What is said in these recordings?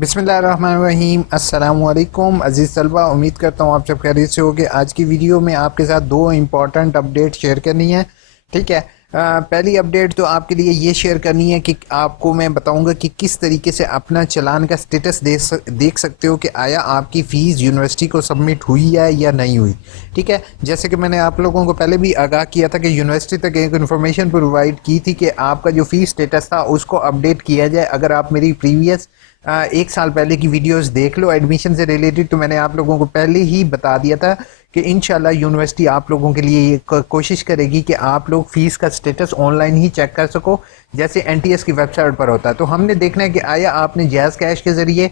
बिस्मिल्लाहिर्रहमानिर्रहीम। अस्सलामुअलैकुम अज़ीज़ तलबा, उम्मीद करता हूँ आप सब खैरियत से होगे। आज की वीडियो में आपके साथ दो इम्पॉर्टेंट अपडेट शेयर करनी है। ठीक है, पहली अपडेट तो आपके लिए ये शेयर करनी है कि आपको मैं बताऊंगा कि किस तरीके से अपना चालान का स्टेटस देख सकते हो कि आया आपकी फ़ीस यूनिवर्सिटी को सबमिट हुई है या नहीं हुई। ठीक है, जैसे कि मैंने आप लोगों को पहले भी आगाह किया था कि यूनिवर्सिटी तक एक इन्फॉर्मेशन प्रोवाइड की थी कि आपका जो फ़ीस स्टेटस था उसको अपडेट किया जाए। अगर आप मेरी प्रीवियस एक साल पहले की वीडियोस देख लो एडमिशन से रिलेटेड, तो मैंने आप लोगों को पहले ही बता दिया था कि इंशाल्लाह यूनिवर्सिटी आप लोगों के लिए ये कोशिश करेगी कि आप लोग फीस का स्टेटस ऑनलाइन ही चेक कर सको, जैसे एनटीएस की वेबसाइट पर होता है। तो हमने देखना है कि आया आपने जैज़ कैश के ज़रिए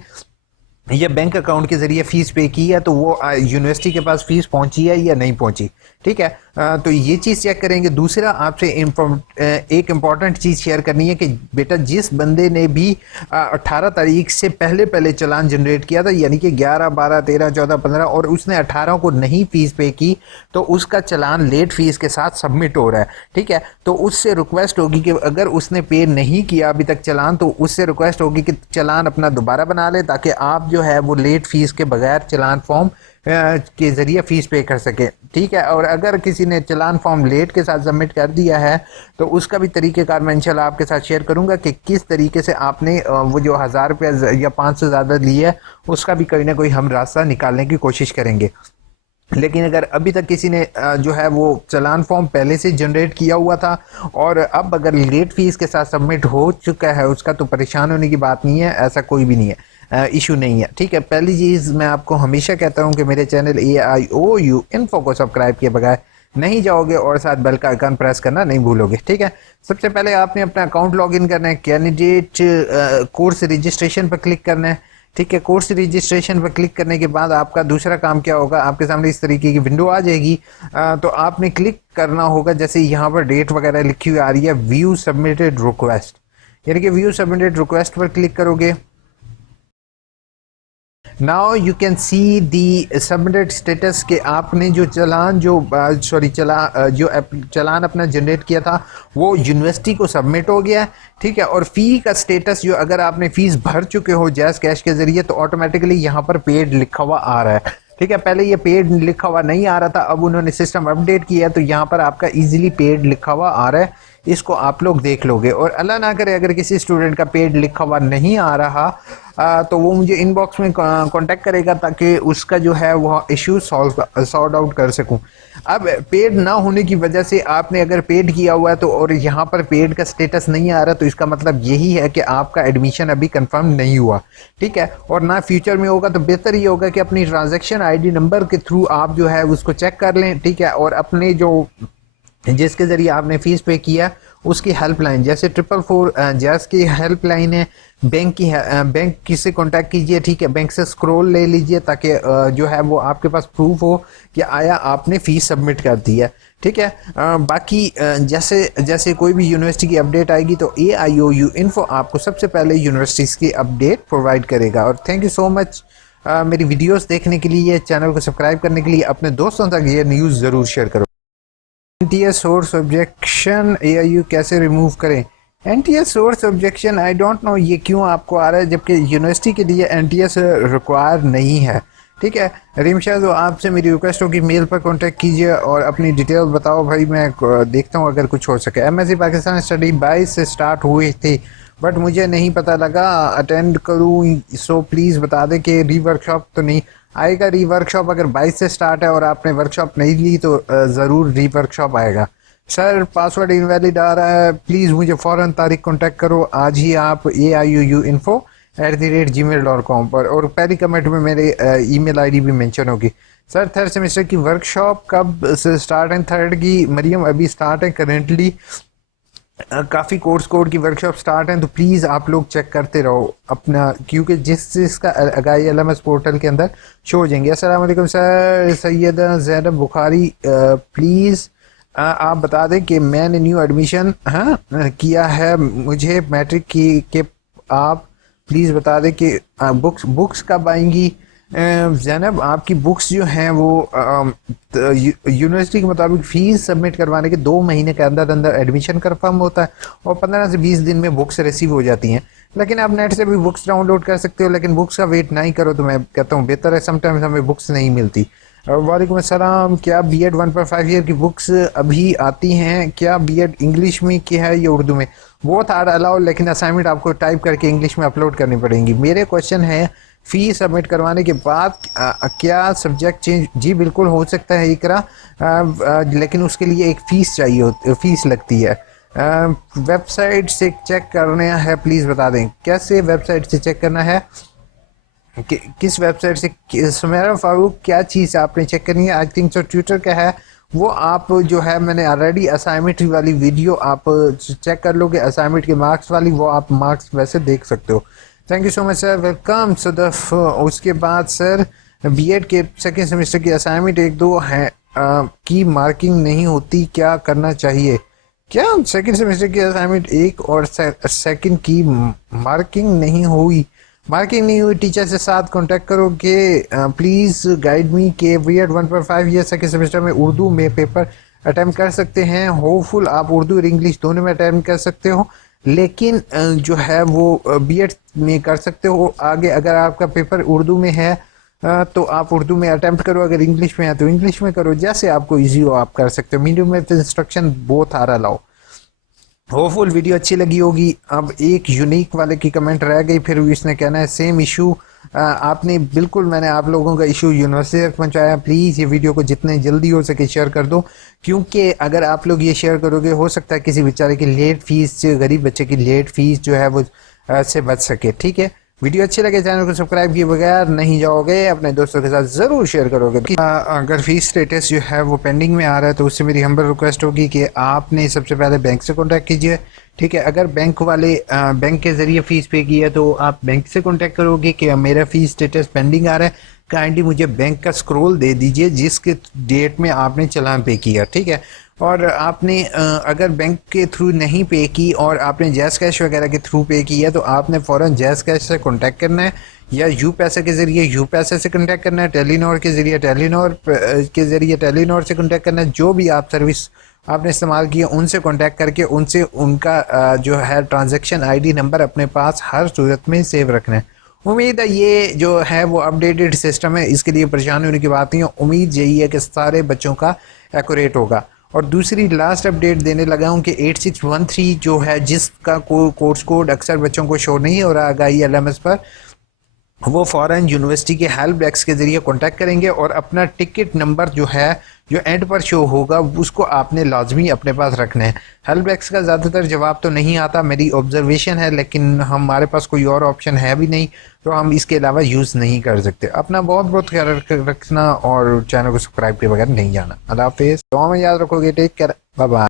या बैंक अकाउंट के ज़रिए फ़ीस पे की है, तो वो यूनिवर्सिटी के पास फ़ीस पहुंची है या नहीं पहुंची। ठीक है, तो ये चीज़ चेक करेंगे। दूसरा, आपसे एक इम्पॉर्टेंट चीज़ शेयर करनी है कि बेटा जिस बंदे ने भी 18 तारीख से पहले पहले चालान जनरेट किया था, यानी कि 11, 12, 13, 14, 15, और उसने 18 को नहीं फ़ीस पे की, तो उसका चालान लेट फ़ीस के साथ सबमिट हो रहा है। ठीक है, तो उससे रिक्वेस्ट होगी कि अगर उसने पे नहीं किया अभी तक चालान, तो उससे रिक्वेस्ट होगी कि चालान अपना दोबारा बना ले, ताकि आप जो है वो लेट फ़ीस के बगैर चालान फॉर्म के ज़रिए फ़ीस पे कर सके। ठीक है, और अगर किसी ने चालान फॉर्म लेट के साथ सबमिट कर दिया है, तो उसका भी तरीक़ेकार मैं इंशाल्लाह आपके साथ शेयर करूंगा कि किस तरीके से आपने वो जो 1000 रुपया या 500 ज़्यादा लिया है, उसका भी कोई ना कोई हम रास्ता निकालने की कोशिश करेंगे। लेकिन अगर अभी तक किसी ने जो है वो चालान फॉर्म पहले से जनरेट किया हुआ था और अब अगर लेट फ़ीस के साथ सबमिट हो चुका है उसका, तो परेशान होने की बात नहीं है, ऐसा कोई भी नहीं है, इशू नहीं है। ठीक है, पहली चीज़ मैं आपको हमेशा कहता हूँ कि मेरे चैनल AIOU इन्फो को सब्सक्राइब किए बगैर नहीं जाओगे और साथ बेल का आइकन प्रेस करना नहीं भूलोगे। ठीक है, सबसे पहले आपने अपना अकाउंट लॉगिन करना है, कैंडिडेट कोर्स रजिस्ट्रेशन पर क्लिक करना है। ठीक है, कोर्स रजिस्ट्रेशन पर क्लिक करने के बाद आपका दूसरा काम क्या होगा, आपके सामने इस तरीके की विंडो आ जाएगी। तो आपने क्लिक करना होगा, जैसे यहाँ पर डेट वगैरह लिखी हुई आ रही है, व्यू सबमिटेड रिक्वेस्ट, यानी कि व्यू सबमिटेड रिक्वेस्ट पर क्लिक करोगे। Now you can see the submitted status के आपने जो चालान चालान अपना जनरेट किया था वो यूनिवर्सिटी को सबमिट हो गया है। ठीक है, और फ़ी का स्टेटस जो अगर आपने फ़ीस भर चुके हो जैज़ कैश के ज़रिए, तो ऑटोमेटिकली यहाँ पर पेड लिखा हुआ आ रहा है। ठीक है, पहले ये पेड लिखा हुआ नहीं आ रहा था, अब उन्होंने सिस्टम अपडेट किया है, तो यहाँ पर आपका इजीली पेड लिखा हुआ आ रहा है। इसको आप लोग देख लोगे, और अल्लाह ना करे अगर किसी स्टूडेंट का पेड लिखा हुआ नहीं आ रहा, तो वो मुझे इनबॉक्स में कांटेक्ट करेगा ताकि उसका जो है वह इशू सॉर्ट आउट कर सकूं। अब पेड ना होने की वजह से आपने अगर पेड किया हुआ है तो और यहाँ पर पेड का स्टेटस नहीं आ रहा, तो इसका मतलब यही है कि आपका एडमिशन अभी कंफर्म नहीं हुआ। ठीक है, और ना फ्यूचर में होगा, तो बेहतर ये होगा कि अपनी ट्रांजैक्शन आईडी नंबर के थ्रू आप जो है उसको चेक कर लें। ठीक है, और अपने जो जिसके ज़रिए आपने फ़ीस पे किया उसकी हेल्पलाइन, जैसे 444 जैस की हेल्पलाइन है, बैंक की बैंक किससे कांटेक्ट कीजिए। ठीक है, बैंक से स्क्रॉल ले लीजिए ताकि जो है वो आपके पास प्रूफ हो कि आया आपने फ़ीस सबमिट कर दी है। ठीक है, बाकी जैसे जैसे कोई भी यूनिवर्सिटी की अपडेट आएगी तो AIOU इन्फो आपको सबसे पहले यूनिवर्सिटीज़ की अपडेट प्रोवाइड करेगा। और थैंक यू सो मच मेरी वीडियोस देखने के लिए, चैनल को सब्सक्राइब करने के लिए। अपने दोस्तों तक ये न्यूज़ ज़रूर शेयर करो। एनटीएस सोर्स ऑब्जेक्शन AIU कैसे रिमूव करें? NTS source objection I don't know ये क्यों आपको आ रहा है, जबकि यूनिवर्सिटी के लिए एनटीएस रिक्वायर नहीं है। ठीक है, रिमशा, तो आपसे मेरी रिक्वेस्ट होगी मेल पर कांटेक्ट कीजिए और अपनी डिटेल बताओ भाई, मैं देखता हूँ अगर कुछ हो सके। MSc पाकिस्तान स्टडी 22 से स्टार्ट हुई थी, बट मुझे नहीं पता लगा अटेंड करूँ, सो प्लीज़ बता दें कि री वर्कशॉप तो नहीं आएगा। री वर्कशॉप अगर 22 से स्टार्ट है और आपने वर्कशॉप नहीं ली तो ज़रूर री वर्कशॉप आएगा। सर पासवर्ड इनवैलिड आ रहा है, प्लीज़ मुझे फ़ौरन तारीख कॉन्टैक्ट करो आज ही आप AIUUinfo@gmail.com पर, और पहली कमेंट में मेरे ईमेल आईडी भी मेंशन होगी। सर थर्ड सेमेस्टर की वर्कशॉप कब से स्टार्ट है? थर्ड की मरियम अभी स्टार्ट है करेंटली, काफ़ी कोर्स कोड की वर्कशॉप स्टार्ट हैं, तो प्लीज़ आप लोग चेक करते रहो अपना, क्योंकि जिसका अगाई LMS पोर्टल के अंदर शो हो जाएंगे। अस्सलाम वालेकुम सर, सैयद ज़ैनब बुखारी, प्लीज़ आप बता दें कि मैंने न्यू एडमिशन किया है, मुझे मैट्रिक की के आप प्लीज़ बता दें कि बुक्स कब आएंगी। जैनब, आपकी बुक्स जो हैं वो यूनिवर्सिटी के मुताबिक फ़ीस सबमिट करवाने के 2 महीने के अंदर अंदर एडमिशन कंफर्म होता है और 15 से 20 दिन में बुक्स रिसीव हो जाती हैं। लेकिन आप नेट से भी बुक्स डाउनलोड कर सकते हो, लेकिन बुक्स का वेट नहीं करो तो मैं कहता हूँ बेहतर है। समटाइम्स हमें बुक्स नहीं मिलती। वालेकुम अस्सलाम। क्या B.Ed 1.5 ईयर की बुक्स अभी आती हैं? क्या B.Ed इंग्लिश में की है या उर्दू में? बोथ आर अलाउ, लेकिन असाइनमेंट आपको टाइप करके इंग्लिश में अपलोड करनी पड़ेंगी। मेरे क्वेश्चन है, फ़ी सबमिट करवाने के बाद क्या सब्जेक्ट चेंज? जी बिल्कुल हो सकता है इकरा, लेकिन उसके लिए एक फ़ीस चाहिए, फ़ीस लगती है। वेबसाइट से चेक करना है, प्लीज़ बता दें कैसे वेबसाइट से चेक करना है, किस वेबसाइट से? सुमेरा फारूक, क्या चीज़ आपने चेक करनी है? आई थिंक सो ट्विटर का है वो। आप जो है मैंने ऑलरेडी असाइनमेंट वाली वीडियो आप चेक कर लोगे, असाइनमेंट के मार्क्स वाली, वो आप मार्क्स वैसे देख सकते हो। Thank you so much sir, welcome Sadaf. उसके बाद सर, B.Ed के सेकेंड सेमेस्टर की असाइनमेंट 1-2 है की मार्किंग नहीं होती, क्या करना चाहिए? क्या सेकेंड सेमेस्टर की असाइनमेंट 1 और सेकेंड की मार्किंग नहीं हुई? मार्किंग नहीं हुई, टीचर से साथ कांटेक्ट करो कि प्लीज़ गाइड मी के B.Ed 1.5 या सेकेंड सेमेस्टर में उर्दू में पेपर अटैम्प्ट कर सकते हैं। होपफुल आप उर्दू और इंग्लिश दोनों में अटैम्प्ट कर सकते हो, लेकिन जो है वो B.Ed में कर सकते हो आगे। अगर आपका पेपर उर्दू में है तो आप उर्दू में अटैम्प्ट करो, अगर इंग्लिश में है तो इंग्लिश में करो, जैसे आपको इजी हो आप कर सकते हो। मीडियम में इंस्ट्रक्शन बोथ आ रहा लाओ। होपफुल वीडियो अच्छी लगी होगी। अब एक यूनिक वाले की कमेंट रह गई, फिर इसने कहना है सेम इशू आपने बिल्कुल, मैंने आप लोगों का इशू यूनिवर्सिटी तक पहुंचाया। प्लीज़ ये वीडियो को जितने जल्दी हो सके शेयर कर दो, क्योंकि अगर आप लोग ये शेयर करोगे हो सकता है किसी बेचारे की लेट फीस, गरीब बच्चे की लेट फीस जो है वो से बच सके। ठीक है, वीडियो अच्छी लगे चैनल को सब्सक्राइब किए बगैर नहीं जाओगे, अपने दोस्तों के साथ ज़रूर शेयर करोगे। अगर फीस स्टेटस जो है वो पेंडिंग में आ रहा है तो उससे मेरी हम्बल रिक्वेस्ट होगी कि आपने सबसे पहले बैंक से कांटेक्ट कीजिए। ठीक है, अगर बैंक वाले बैंक के ज़रिए फ़ीस पे की है तो आप बैंक से कांटेक्ट करोगे कि मेरा फ़ीस स्टेटस पेंडिंग आ रहा है, काइंडली मुझे बैंक का स्क्रॉल दे दीजिए जिसके डेट में आपने चालान पे किया। ठीक है, और आपने अगर बैंक के थ्रू नहीं पे की और आपने जैस कैश वगैरह के थ्रू पे की है तो आपने फ़ौरन जैस कैश से कांटेक्ट करना है, या यू पैसे के ज़रिए यू पैसे से कांटेक्ट करना है, टेलीनॉर के ज़रिए टेलीनॉर के ज़रिए टेलीनॉर से कांटेक्ट करना है। जो भी आप सर्विस आपने इस्तेमाल किया उनसे कांटेक्ट करके उनसे उनका जो है ट्रांजैक्शन आईडी नंबर अपने पास हर सूरत में सेव रखना है। उम्मीद है ये जो है वो अपडेटेड सिस्टम है, इसके लिए परेशानी होने की बात नहीं है। उम्मीद यही है कि सारे बच्चों का एक्यूरेट होगा। और दूसरी लास्ट अपडेट देने लगा हूँ कि 8613 जो है जिसका कोर्स कोड अक्सर बच्चों को शो नहीं हो रहा ILMS पर, वो फ़ौरन यूनिवर्सिटी के हेल्प डेस्क के ज़रिए कांटेक्ट करेंगे और अपना टिकट नंबर जो है जो एंड पर शो होगा उसको आपने लाजमी अपने पास रखना है। हेल्प डेस्क का ज़्यादातर जवाब तो नहीं आता, मेरी ऑब्जर्वेशन है, लेकिन हमारे पास कोई और ऑप्शन है भी नहीं तो हम इसके अलावा यूज़ नहीं कर सकते। अपना बहुत बहुत ख्याल रखना और चैनल को सब्सक्राइब के बगैर नहीं जाना। अल्लाह हाफिज़, दुआ में याद रखोगे। Take care, bye bye.